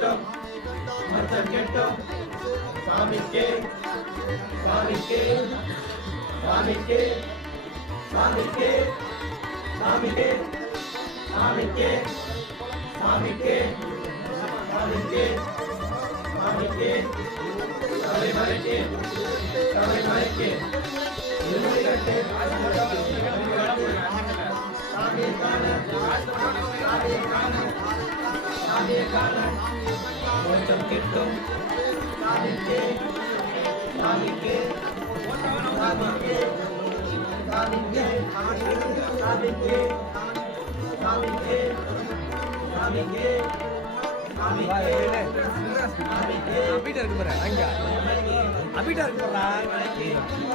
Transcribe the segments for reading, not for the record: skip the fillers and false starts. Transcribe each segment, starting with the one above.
கெட்டும் மச்சம் கெட்டும் சாமிக்கே சாமிக்கே சாமிக்கே சாமிக்கே சாமிக்கே சாமிக்கே சாமிக்கே சாமிக்கே சாமிக்கே சபரிமலைக்கு சபரிமலைக்கு திருமலைக்கட்டு சாமியை காண சாமியை காண சாமியை காண மோட்சம் கிட்டும் சாமிக்கே சாமிக்கே சாமிக்கே சாமிக்கே சாமிக்கே சாமிக்கே சாமிக்கே அபிட்டா இருக்கு பாரு அங்க அபிட்டா இருக்கு பாரு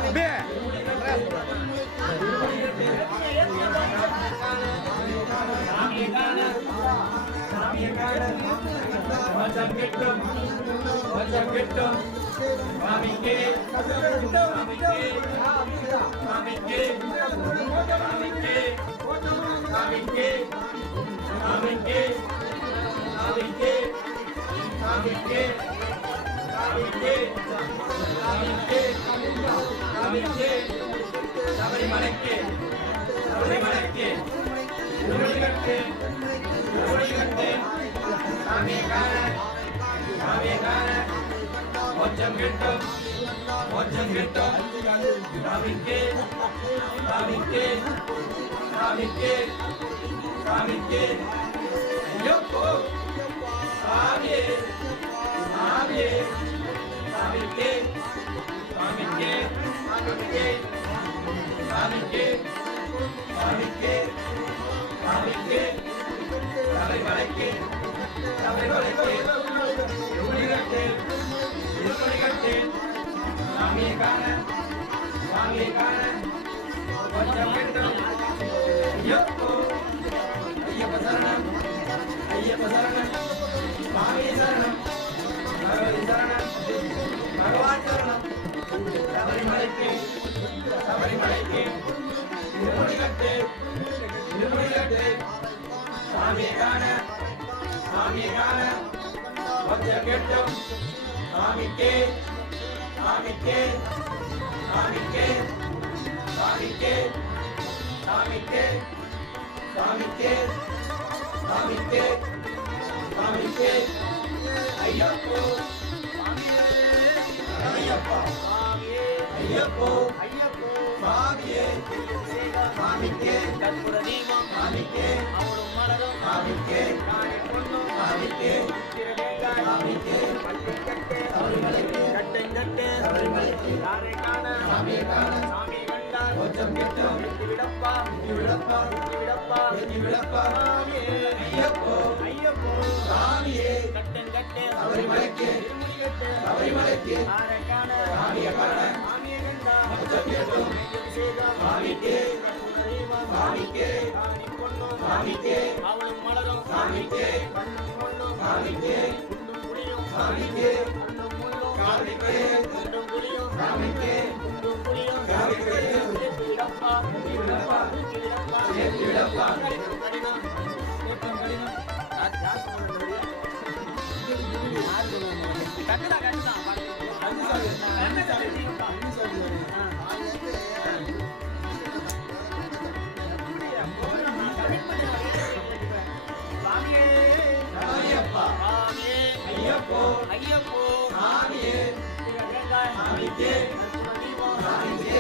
அபே மச்சம் கெட்டும் மச்சம் கெட்டும் சாமிக்கே சாமிக்கே சாமிக்கே சாமிக்கே சாமிக்கே சாமிக்கே சாமிக்கே சாமிக்கே சாமிக்கே சாமிக்கே சாமிக்கே சபரிமலைக்கு சபரிமலைக்கு திருமலைக்கட்டு திருமலைக்கட்டு சாமியை காண சாமியை காண மோட்சம் கிட்டும் மோட்சம் கிட்டும் சாமிக்கே சாமிக்கே சாமிக்கே சாமிக்கே ஐயப்போ சாமியே சாமியே சாமிக்கே சாமிக்கே சாமிக்கே சாமிக்கே சாமிக்கே சாமிக்கே சபரிமலைக்கு சபரிமலைக்கு திருமலைக்கட்டு திருமலைக்கட்டு சாமியை காண சாமியை காண மோட்சம் கிட்டும் ஐயப்போ ஐயப்ப சரணம் ஐயப்ப சரணம் சுவாமி சரணம் பகவதி சரணம் பகவான் சரணம் சபரிமலைக்கு சபரிமலைக்கு திருமலைக்கட்டு திருமலைக்கட்டு சாமியை காண சாமியை காண மோட்சம் கிட்டும் சாமிக்கே சாமிக்கே சாமிக்கே சாமிக்கே சாமிக்கே சாமிக்கே சாமிக்கே சாமிக்கே ஐயப்போ ஐயப்பா ஐயப்போ ஐயப்போ சாமியே சாமிக்கே கற்பூர தீபம் சாமிக்கே அவளும் மலரும் சாமிக்கே சாமிக்கே சாமிக்கே பள்ளிக்கட்டு சபரிமலைக்கு கட்டு சபரிமலைக்கு யாரை காண சாமியை காண சாமியை கண்டார் மோட்சம் கிட்டும் விடப்பா விடப்பா விடப்பா விடப்பா சாமியே ஐயப்போ ஐயப்போ சாமியே கட்டு சபரிமலைக்கு சபரிமலைக்கு யாரை காண சாமியை காண சாமியை கண்டார் மோட்சம் கிட்டும் சாமிக்கே சாமிக்கே சாமிக்கே அவளும் மலரும் சாமிக்கே சாமிக்கே சாமிக்கே சாமிக்கே சாமிக்கே சாமிக்கே விடப்பா விடப்பா விடப்பா கட்டுடா கட்டுடா ஐயப்போ ஐயப்போ சாமியே சாமிக்கே சாமிக்கே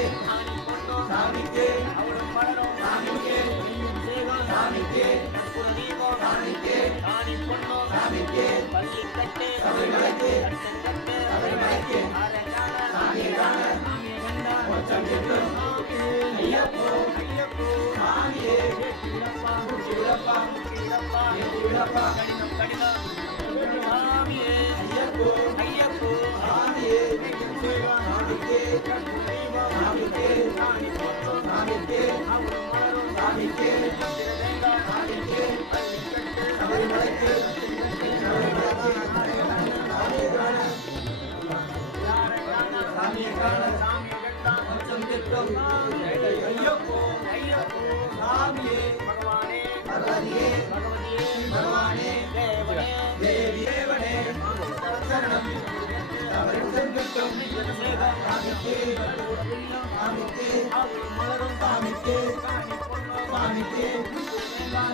சாமிக்கே அவளும் மலரும் சாமிக்கே சாமிக்கே சாமிக்கே சாமி பொண்ணோ சாமிக்கே பள்ளிக்கட்டு சபரிமலைக்கு சபரிமலைக்கு சாமியை காண சாமியை கண்டா மோட்சம் கிட்டும் ஐயப்போ ஐயப்போ சாமியே விடப்பா விடப்பா விடப்பா கடினம் கடினம் சாமியே ஐயப்போ ஐயப்போ சாமியே சாமிக்கே சாமிக்கே சாமிக்கே சாமிக்கே சாமிக்கே சபரிமலைக்கு சாமியை காண சாமியை கண்டா மோட்சம் கிட்டும் ஐயப்போ ஐயப்போ சாமியே பகவானே பகவதியே பகவதியே பகவானே தேவனே தேவி தேவனே கிட்டும் சாமிக்கு சாமிக்கு மலரும் சாமிக்கு சாமிக்கு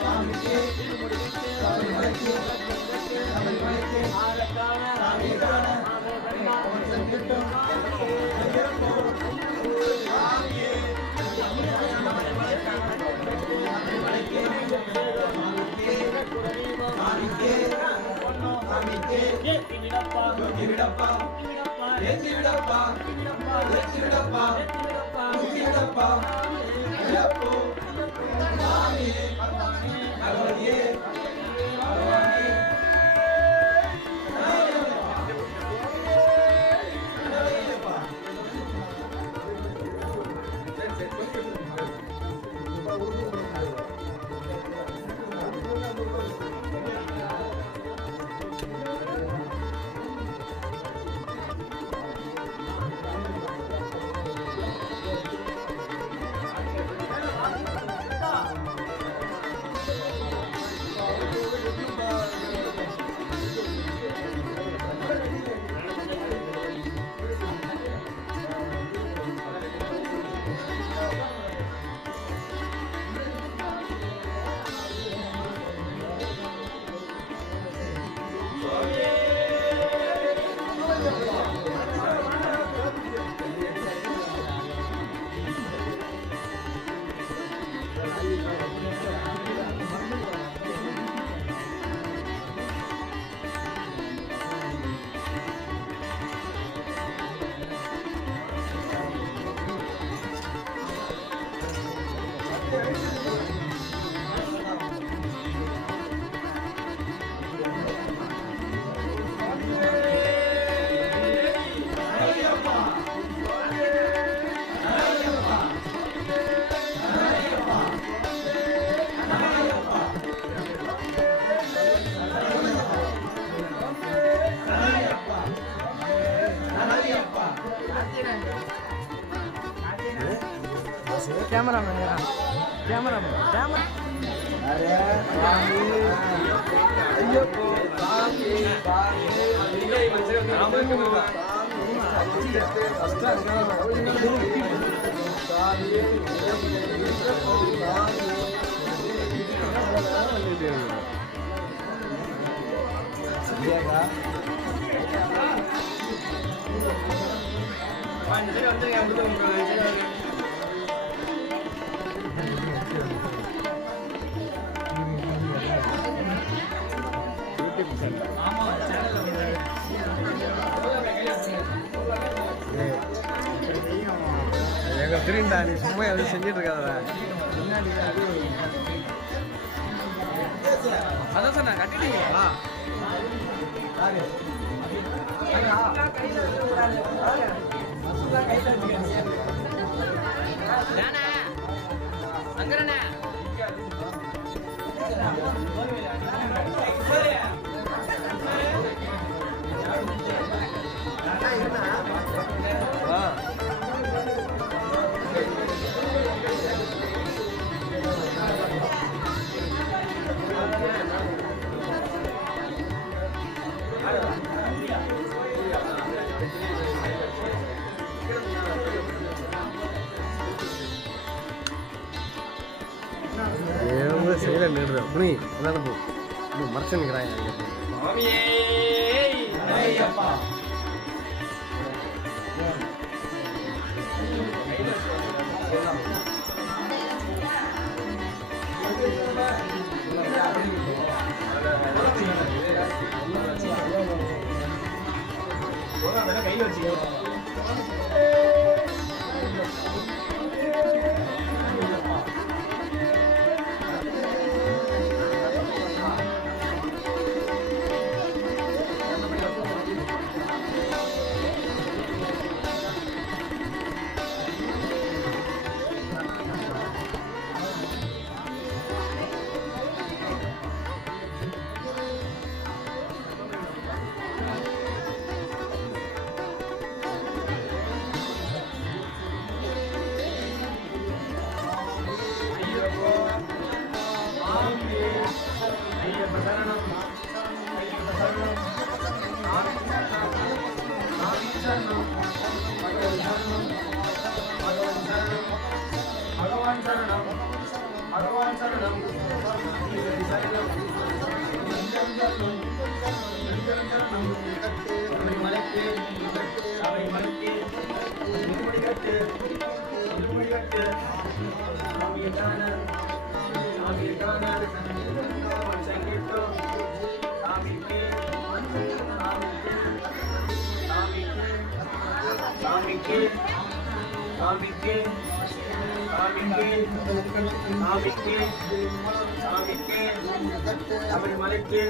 சாமிக்கு சபரிமலைக்கு சபரிமலைக்கு சாமிக்கான மோட்சம் கிட்டும் ஐயப்போ சாமியே சபரிமலைக்கு சாமிக்கு சாமிக்கு ஏத்தி விடப்பா ஏத்தி விடப்பா ஏத்தி விடப்பா ஏத்தி விடப்பா ஐயப்போ சாமியே பகவதியே பகவானே கேமராமேன் கேமரா ஐயப்போ எங்க தெரியும்டா நீ சும்மா எதுவும் செஞ்சுட்டு இருக்காதடா அதான் சார் நான் கட்டிட்டீங்களா அங்கண்ணா செய்யல நிறுத்த புனி என்னன்னு போ மறைச்சு நிற்கிறாங்க கை வச்சு சரணம் மலைக்கு அவை மலைக்கு முதுமுடி கட்டு சாமியை காண மனுஷன் கேட்டோ சாமிக்கு சாமிக்கு சாமிக்கு சாமிக்கு சாமிக்கு சாமிக்கு தமிழ் மலைக்கு